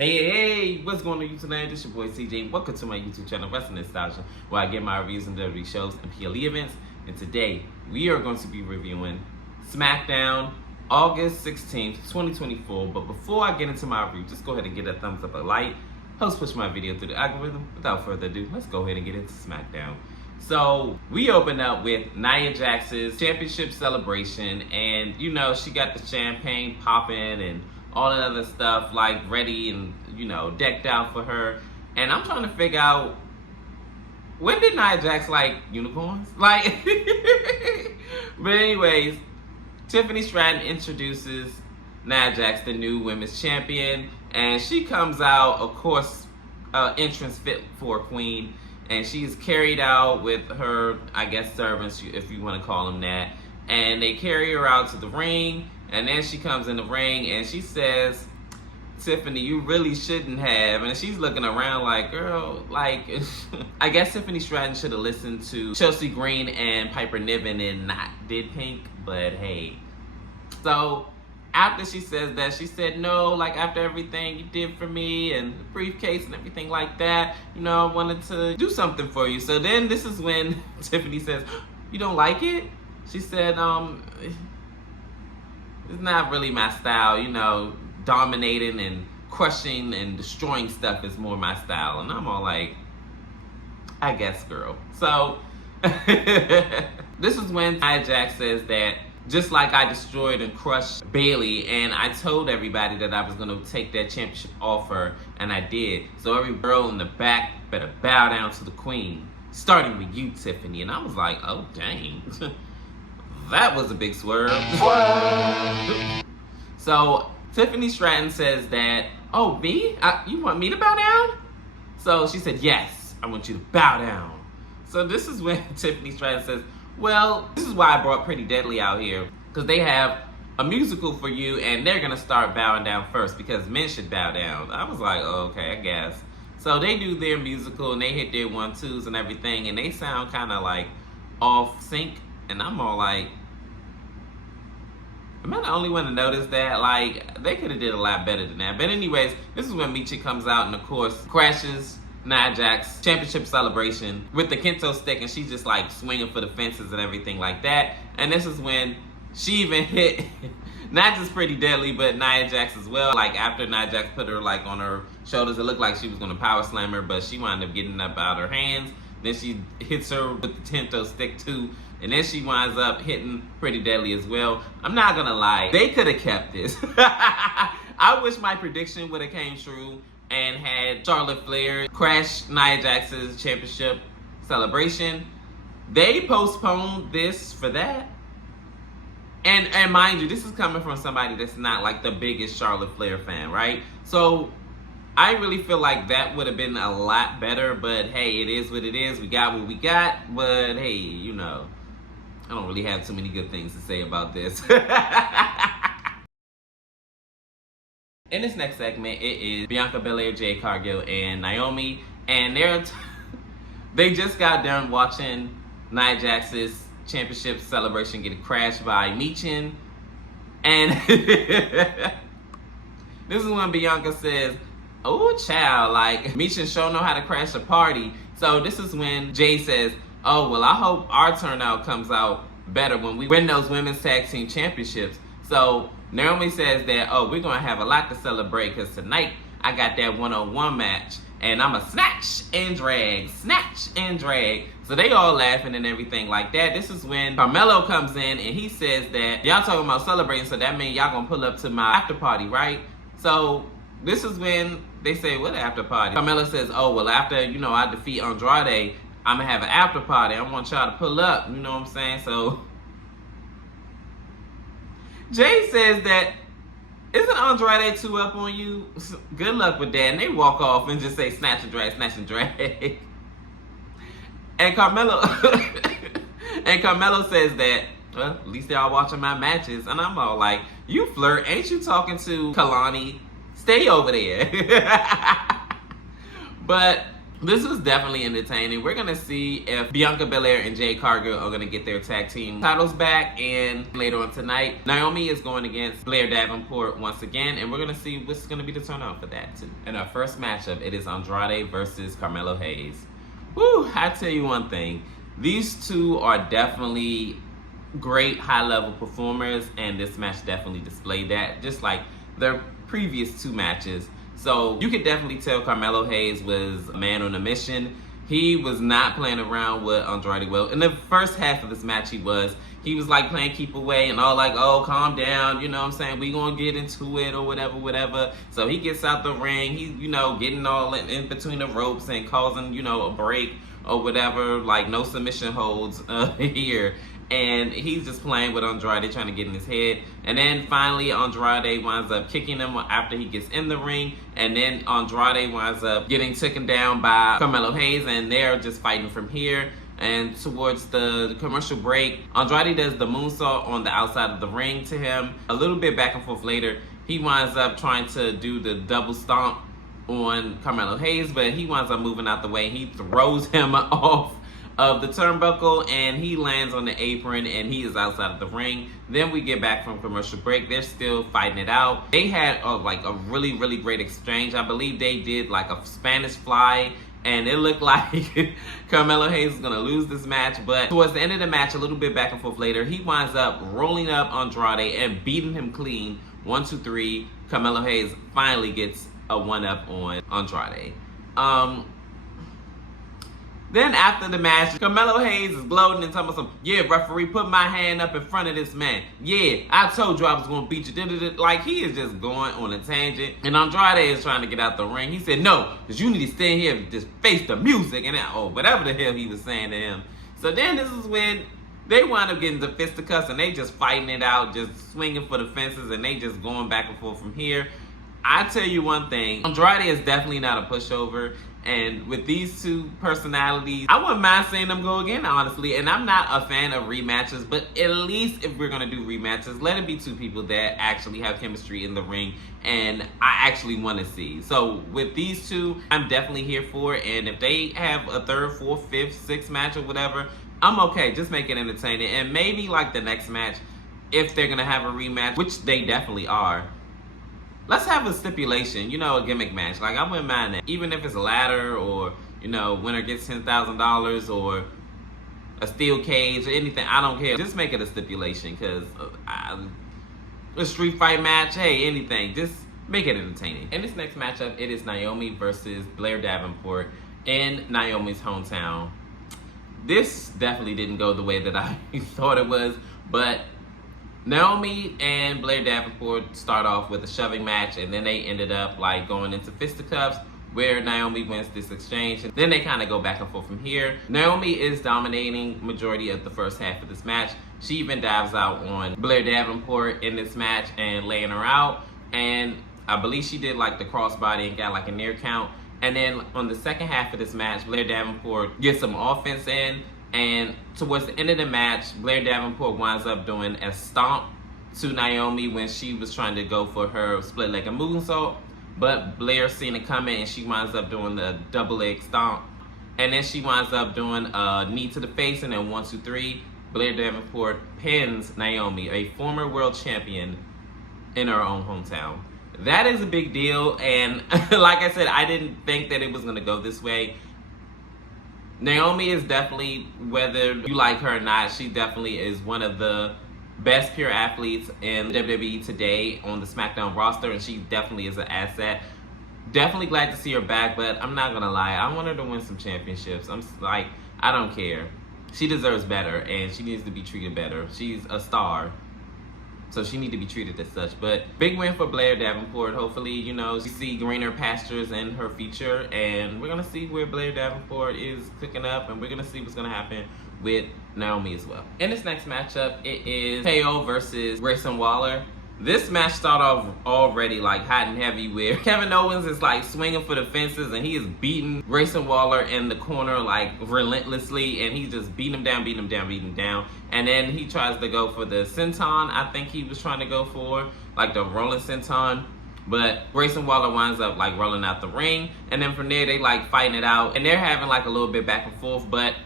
Hey, what's going on YouTube land? This your boy CJ. Welcome to my YouTube channel, Wrestling Nostalgia, where I get my reviews on WWE shows and PLE events. And today, we are going to be reviewing SmackDown, August 16th, 2024. But before I get into my review, just go ahead and get a thumbs up, a like. Helps push my video through the algorithm. Without further ado, let's go ahead and get into SmackDown. So, we open up with Nia Jax's championship celebration. And, you know, she got the champagne popping and all that other stuff, like, ready and, you know, decked out for her. And I'm trying to figure out, when did Nia Jax like unicorns? Like, but anyways, Tiffany Stratton introduces Nia Jax, the new women's champion. And she comes out, of course, entrance fit for a queen. And she's carried out with her, I guess, servants, if you want to call them that. And they carry her out to the ring. And then she comes in the ring and she says, Tiffany, you really shouldn't have. And she's looking around like, girl, like, I guess Tiffany Stratton should have listened to Chelsea Green and Piper Niven and not did Pink, but hey. So after she says that, she said, no, like after everything you did for me and the briefcase and everything like that, you know, I wanted to do something for you. So then this is when Tiffany says, you don't like it? She said, it's not really my style, you know, dominating and crushing and destroying stuff is more my style. And I'm all like, I guess, girl. So, this is when Nia Jax says that, just like I destroyed and crushed Bayley, and I told everybody that I was going to take that championship off her, and I did. So every girl in the back better bow down to the queen, starting with you, Tiffany. And I was like, oh, dang. That was a big swerve. So Tiffany Stratton says that, oh, me? You want me to bow down? So she said, yes, I want you to bow down. So this is when Tiffany Stratton says, well, this is why I brought Pretty Deadly out here. Because they have a musical for you and they're going to start bowing down first because men should bow down. I was like, oh, okay, I guess. So they do their musical and they hit their 1-2s and everything. And they sound kind of like off sync. And I'm all like, am I the only one to notice that? Like, they could have did a lot better than that. But anyways, this is when Michi comes out and, of course, crashes Nia Jax's championship celebration with the kendo stick. And she's just, like, swinging for the fences and everything like that. And this is when she even hit not just Pretty Deadly, but Nia Jax as well. Like, after Nia Jax put her, like, on her shoulders, it looked like she was going to power slam her. But she wound up getting up out of her hands. Then she hits her with the kendo stick, too. And then she winds up hitting Pretty Deadly as well. I'm not gonna lie, they could have kept this. I wish my prediction would have came true and had Charlotte Flair crash Nia Jax's championship celebration. They postponed this for that. And mind you, this is coming from somebody that's not like the biggest Charlotte Flair fan, right? So I really feel like that would have been a lot better, but hey, it is what it is. We got what we got, but hey, you know, I don't really have too many good things to say about this. In this next segment, it is Bianca Belair, Jade Cargill, and Naomi. And they just got done watching Nia Jax's championship celebration get crashed by Michin. And this is when Bianca says, oh, child, like, Michin sure know how to crash a party. So this is when Jay says, oh, well, I hope our turnout comes out better when we win those women's tag team championships. So Naomi says that, oh, we're going to have a lot to celebrate because tonight I got that one-on-one match and I'm a snatch and drag. So they all laughing and everything like that. This is when Carmelo comes in and he says that y'all talking about celebrating, so that means y'all going to pull up to my after party, right? So this is when they say, what after party? Carmelo says, oh, well, after, you know, I defeat Andrade, I'm going to have an after party. I want y'all to pull up. You know what I'm saying? So Jay says that, isn't Andrade 2 up on you? Good luck with that. And they walk off and just say, snatch and drag, snatch and drag. And Carmelo says that, well, at least y'all watching my matches. And I'm all like, you flirt. Ain't you talking to Kalani? Stay over there. But This was definitely entertaining. We're going to see if Bianca Belair and Jade Cargill are going to get their tag team titles back. And later on tonight, Naomi is going against Blair Davenport once again. And we're going to see what's going to be the turnout for that, too. In our first matchup, it is Andrade versus Carmelo Hayes. Woo, I tell you one thing. These two are definitely great high-level performers. And this match definitely displayed that, just like their previous two matches. So you could definitely tell Carmelo Hayes was a man on a mission. He was not playing around with Andrade well. In the first half of this match, he was like playing keep away and all like, oh, calm down, you know what I'm saying? We gonna get into it or whatever. So he gets out the ring, he's, getting all in between the ropes and causing, a break or whatever, like no submission holds here. And he's just playing with Andrade, trying to get in his head. And then finally, Andrade winds up kicking him after he gets in the ring. And then Andrade winds up getting taken down by Carmelo Hayes. And they're just fighting from here. And towards the commercial break, Andrade does the moonsault on the outside of the ring to him. A little bit back and forth later, he winds up trying to do the double stomp on Carmelo Hayes. But he winds up moving out the way. He throws him off of the turnbuckle, and he lands on the apron, and he is outside of the ring. Then we get back from commercial break. They're still fighting it out. They had a really, really great exchange. I believe they did like a Spanish fly, and it looked like Carmelo Hayes is going to lose this match. But towards the end of the match, a little bit back and forth later, he winds up rolling up Andrade and beating him clean. 1, 2, 3. Carmelo Hayes finally gets a 1-up on Andrade. Then after the match, Carmelo Hayes is gloating and talking about yeah, referee, put my hand up in front of this man. Yeah, I told you I was going to beat you. Like, he is just going on a tangent. And Andrade is trying to get out the ring. He said, no, because you need to stay here and just face the music. And whatever the hell he was saying to him. So then this is when they wind up getting the fisticuffs, and they just fighting it out, just swinging for the fences, and they just going back and forth from here. I tell you one thing, Andrade is definitely not a pushover. And with these two personalities, I wouldn't mind seeing them go again, honestly. And I'm not a fan of rematches, but at least if we're going to do rematches, let it be two people that actually have chemistry in the ring and I actually want to see. So with these two, I'm definitely here for it. And if they have a third, fourth, fifth, sixth match or whatever, I'm okay. Just make it entertaining. And maybe like the next match, if they're going to have a rematch, which they definitely are, let's have a stipulation, a gimmick match. Like, I wouldn't mind that. Even if it's a ladder or, winner gets $10,000 or a steel cage or anything, I don't care. Just make it a stipulation, because a street fight match, hey, anything. Just make it entertaining. In this next matchup, it is Naomi versus Blair Davenport in Naomi's hometown. This definitely didn't go the way that I thought it was, but Naomi and Blair Davenport start off with a shoving match, and then they ended up like going into fisticuffs where Naomi wins this exchange. And then they kind of go back and forth from here. Naomi is dominating majority of the first half of this match. She even dives out on Blair Davenport in this match and laying her out. And I believe she did like the crossbody and got like a near count. And then on the second half of this match, Blair Davenport gets some offense in. And towards the end of the match, Blair Davenport winds up doing a stomp to Naomi when she was trying to go for her split leg moonsault. But Blair seen it coming, and she winds up doing the double leg stomp. And then she winds up doing a knee to the face, and then 1, 2, 3. Blair Davenport pins Naomi, a former world champion, in her own hometown. That is a big deal, and like I said, I didn't think that it was going to go this way. Naomi is definitely, whether you like her or not, she definitely is one of the best pure athletes in WWE today on the SmackDown roster, and she definitely is an asset. Definitely glad to see her back, but I'm not going to lie, I want her to win some championships. I don't care. She deserves better, and she needs to be treated better. She's a star, so she needs to be treated as such. But big win for Blair Davenport. Hopefully, we see greener pastures in her future, and we're going to see where Blair Davenport is cooking up, and we're going to see what's going to happen with Naomi as well. In this next matchup, it is KO versus Grayson Waller. This match started off already like hot and heavy, where Kevin Owens is like swinging for the fences, and he is beating Grayson Waller in the corner like relentlessly, and he's just beating him down. And then he tries to go for the senton. I think he was trying to go for like the rolling senton, But Grayson Waller winds up like rolling out the ring, and then from there they like fighting it out, and they're having like a little bit back and forth. But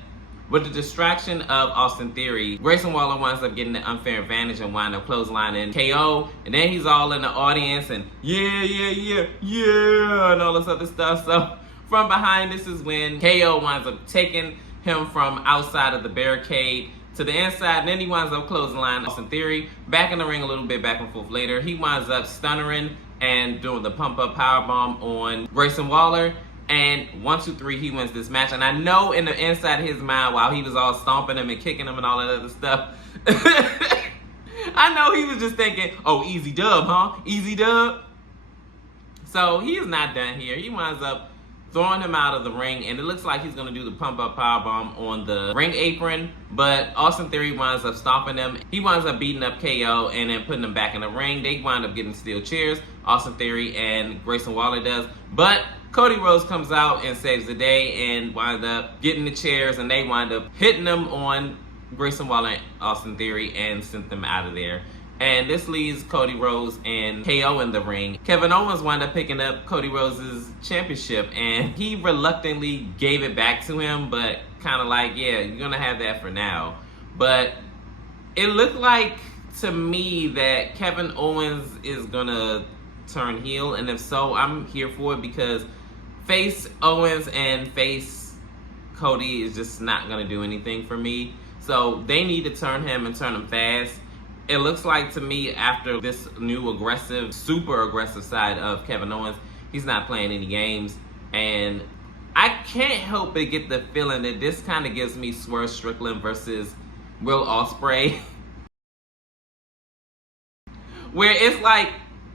with the distraction of Austin Theory, Grayson Waller winds up getting the unfair advantage and wind up clotheslining KO, and then he's all in the audience and yeah, and all this other stuff. So from behind, this is when KO winds up taking him from outside of the barricade to the inside, and then he winds up clotheslining Austin Theory. Back in the ring a little bit back and forth later, he winds up stunnering and doing the pump up powerbomb on Grayson Waller. And 1, 2, 3, he wins this match. And I know in the inside of his mind, while he was all stomping him and kicking him and all that other stuff, I know he was just thinking, oh, easy dub, huh? Easy dub. So he is not done here. He winds up throwing him out of the ring, and it looks like he's going to do the pump-up powerbomb on the ring apron, but Austin Theory winds up stomping him. He winds up beating up KO and then putting him back in the ring. They wind up getting steel chairs, Austin Theory and Grayson Waller does, but Cody Rhodes comes out and saves the day and winds up getting the chairs, and they wind up hitting them on Grayson Waller and Austin Theory and sent them out of there. And this leaves Cody Rhodes and KO in the ring. Kevin Owens wound up picking up Cody Rhodes' championship, and he reluctantly gave it back to him, but kind of like, yeah, you're going to have that for now. But it looked like to me that Kevin Owens is going to turn heel, and if so, I'm here for it, because face Owens and face Cody is just not going to do anything for me. So they need to turn him and turn him fast. It looks like to me, after this new aggressive, super aggressive side of Kevin Owens, he's not playing any games. And I can't help but get the feeling that this kind of gives me Swerve Strickland versus Will Ospreay. Where it's like,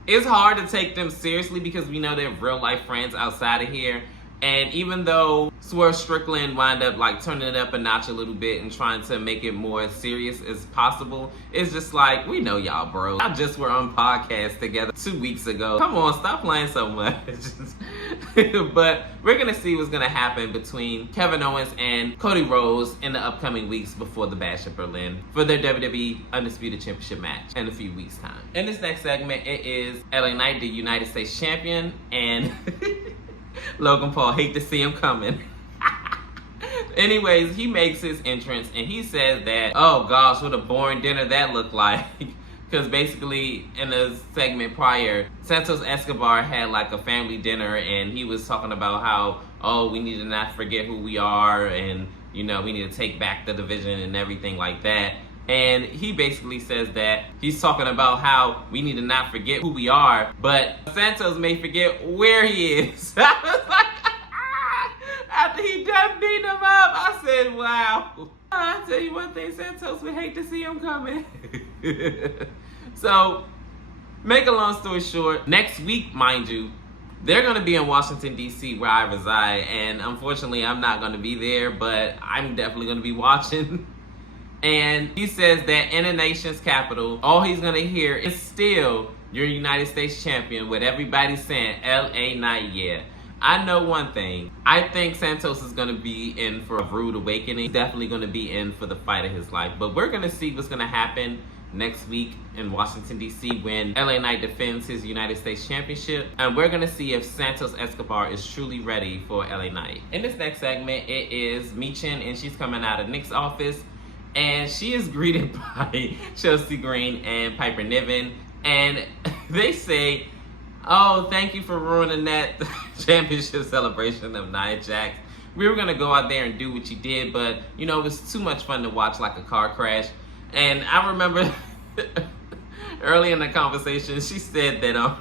it's hard to take them seriously because we know they're real life friends outside of here. And even though Swerve Strickland wind up like turning it up a notch a little bit and trying to make it more serious as possible, it's just like, we know y'all bros. I just were on podcast together 2 weeks ago. Come on, stop playing so much. But we're going to see what's going to happen between Kevin Owens and Cody Rhodes in the upcoming weeks before the Bash in Berlin for their WWE Undisputed Championship match in a few weeks' time. In this next segment, it is LA Knight, the United States Champion, and Logan Paul, hate to see him coming. Anyways, he makes his entrance and he says that, oh gosh, what a boring dinner that looked like. Because basically in the segment prior, Santos Escobar had like a family dinner and he was talking about how, oh, we need to not forget who we are, and you know, we need to take back the division and everything like that. And he basically says that he's talking about how we need to not forget who we are, but Santos may forget where he is. I was like, after he done beating him up, I said, wow. I tell you one thing, Santos would hate to see him coming. So, make a long story short, next week, mind you, they're going to be in Washington, D.C., where I reside, and unfortunately, I'm not going to be there, but I'm definitely going to be watching. And he says that in the nation's capital, all he's going to hear is still your United States champion, with everybody saying, LA Knight, yeah. I know one thing. I think Santos is going to be in for a rude awakening. He's definitely going to be in for the fight of his life. But we're going to see what's going to happen next week in Washington, D.C. when LA Knight defends his United States Championship. And we're going to see if Santos Escobar is truly ready for LA Knight. In this next segment, it is Michin, and she's coming out of Nick's office. And she is greeted by Chelsea Green and Piper Niven. And they say, oh, thank you for ruining that championship celebration of Nia Jax. We were going to go out there and do what you did, but, you know, it was too much fun to watch like a car crash. And I remember early in the conversation, she said that,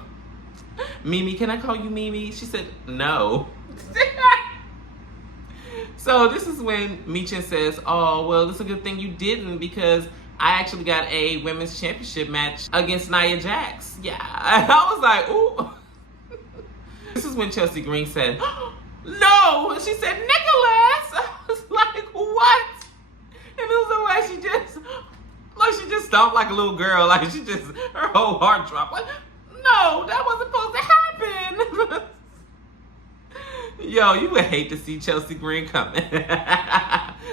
Mimi, can I call you Mimi? She said, no. So this is when Michin says, oh, well, it's a good thing you didn't, because I actually got a women's championship match against Nia Jax. Yeah. And I was like, ooh. This is when Chelsea Green said, no. She said, Nicholas. I was like, what? And it was the way she just stomped like a little girl. Like her whole heart dropped. Like, no, that wasn't supposed to happen. Yo, you would hate to see Chelsea Green coming.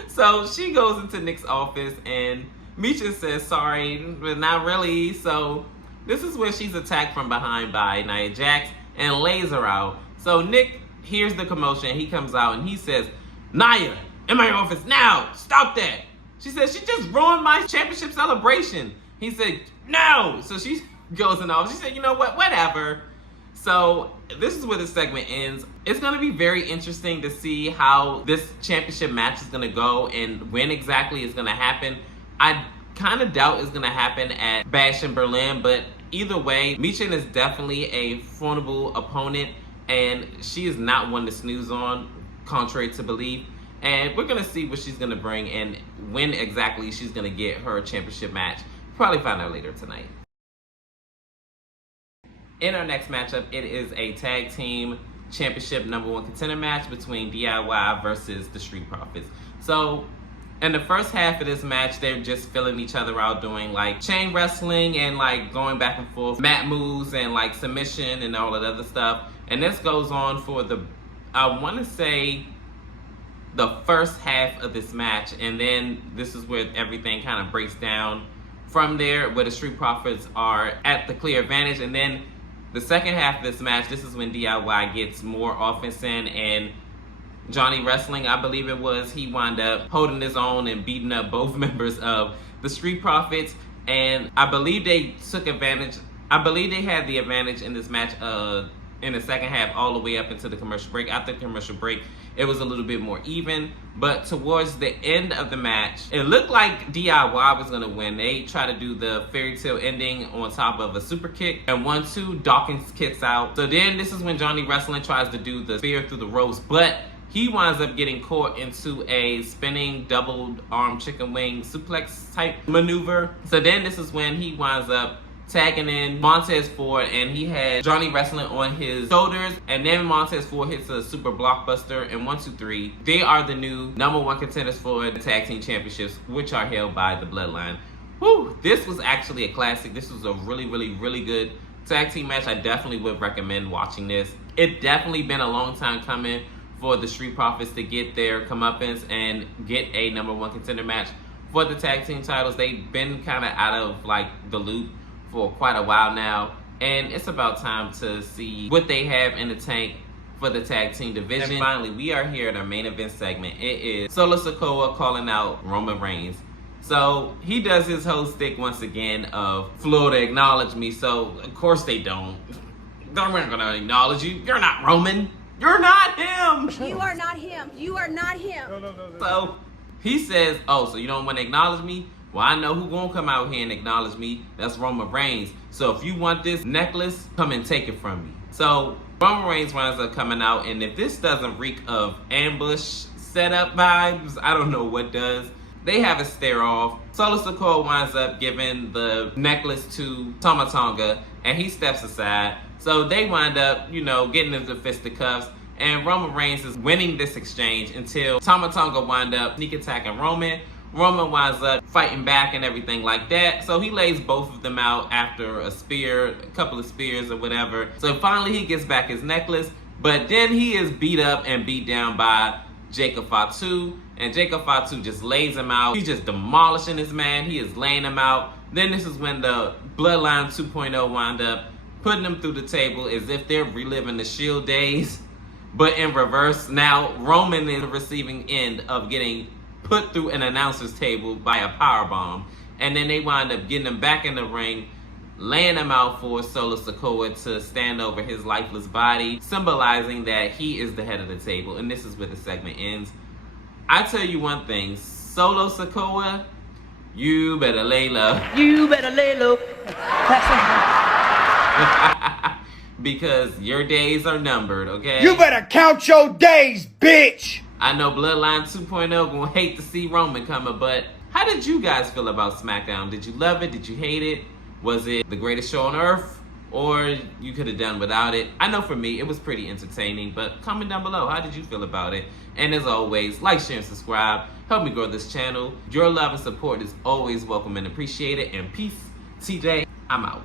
So she goes into Nick's office and Michin says, sorry, but not really. So this is where she's attacked from behind by Nia Jax and lays her out. So Nick hears the commotion. He comes out and he says, "Nia, in my office now. Stop that." She says, "She just ruined my championship celebration." He said, "No." So she goes in off. She said, "You know what? Whatever." So this is where the segment ends. It's going to be very interesting to see how this championship match is going to go and when exactly it's going to happen. I kind of doubt it's going to happen at Bash in Berlin, but either way, Michin is definitely a formidable opponent, and she is not one to snooze on, contrary to belief. And we're going to see what she's going to bring and when exactly she's going to get her championship match. Probably find out later tonight. In our next matchup, it is a tag team championship #1 contender match between DIY versus the Street Profits. So in the first half of this match, they're just filling each other out, doing like chain wrestling and like going back and forth, mat moves and like submission and all that other stuff. And this goes on for I want to say, the first half of this match. And then this is where everything kind of breaks down from there, where the Street Profits are at the clear advantage. And then the second half of this match, this is when DIY gets more offense in, and Johnny Wrestling, I believe it was, he wound up holding his own and beating up both members of the Street Profits. And I believe they took advantage. I believe they had the advantage in this match in the second half all the way up into the commercial break. After the commercial break, it was a little bit more even. But towards the end of the match, it looked like DIY was going to win. They tried to do the fairy tale ending on top of a super kick. And 1-2, Dawkins kicks out. So then this is when Johnny Wrestling tries to do the spear through the ropes. But he winds up getting caught into a spinning double arm chicken wing suplex type maneuver. So then this is when he winds up tagging in Montez Ford, and he had Johnny Wrestling on his shoulders, and then Montez Ford hits a super blockbuster, and 1, 2, 3. They are the new #1 contenders for the tag team championships, which are held by the Bloodline. Whew, this was actually a classic. This was a really, really, really good tag team match. I definitely would recommend watching this. It definitely been a long time coming for the Street Profits to get their comeuppance and get a #1 contender match for the tag team titles. They've been kind of out of like the loop for quite a while now, and it's about time to see what they have in the tank for the tag team division. And finally, we are here at our main event segment. It is Solo Sikoa calling out Roman Reigns. So he does his whole stick once again of Florida acknowledge me. So of course they don't. They're not gonna acknowledge you. You're not Roman. You're not him. You are not him. You are not him. No. So he says, "Oh, so you don't want to acknowledge me? Well, I know who gonna come out here and acknowledge me. That's Roman Reigns. So if you want this necklace, come and take it from me." So Roman Reigns winds up coming out, and if this doesn't reek of ambush setup vibes, I don't know what does. They have a stare off. Solo Sikoa winds up giving the necklace to Tama Tonga, and he steps aside. So they wind up, getting into fisticuffs, and Roman Reigns is winning this exchange until Tama Tonga wind up sneak attacking Roman. Roman winds up fighting back and everything like that. So he lays both of them out after a couple of spears or whatever. So finally he gets back his necklace, but then he is beat up and beat down by Jacob Fatu, and Jacob Fatu just lays him out. He's just demolishing this man. He is laying him out. Then this is when the Bloodline 2.0 wind up putting him through the table as if they're reliving the Shield days, but in reverse. Now Roman is the receiving end of getting put through an announcer's table by a powerbomb, and then they wind up getting him back in the ring, laying him out for Solo Sikoa to stand over his lifeless body, symbolizing that he is the head of the table. And this is where the segment ends. I tell you one thing, Solo Sikoa, you better lay low. You better lay low. Because your days are numbered, okay? You better count your days, bitch! I know Bloodline 2.0 gonna hate to see Roman coming, but how did you guys feel about SmackDown? Did you love it? Did you hate it? Was it the greatest show on earth? Or you could have done without it? I know for me, it was pretty entertaining, but comment down below, how did you feel about it? And as always, like, share, and subscribe. Help me grow this channel. Your love and support is always welcome and appreciated. And peace. TJ, I'm out.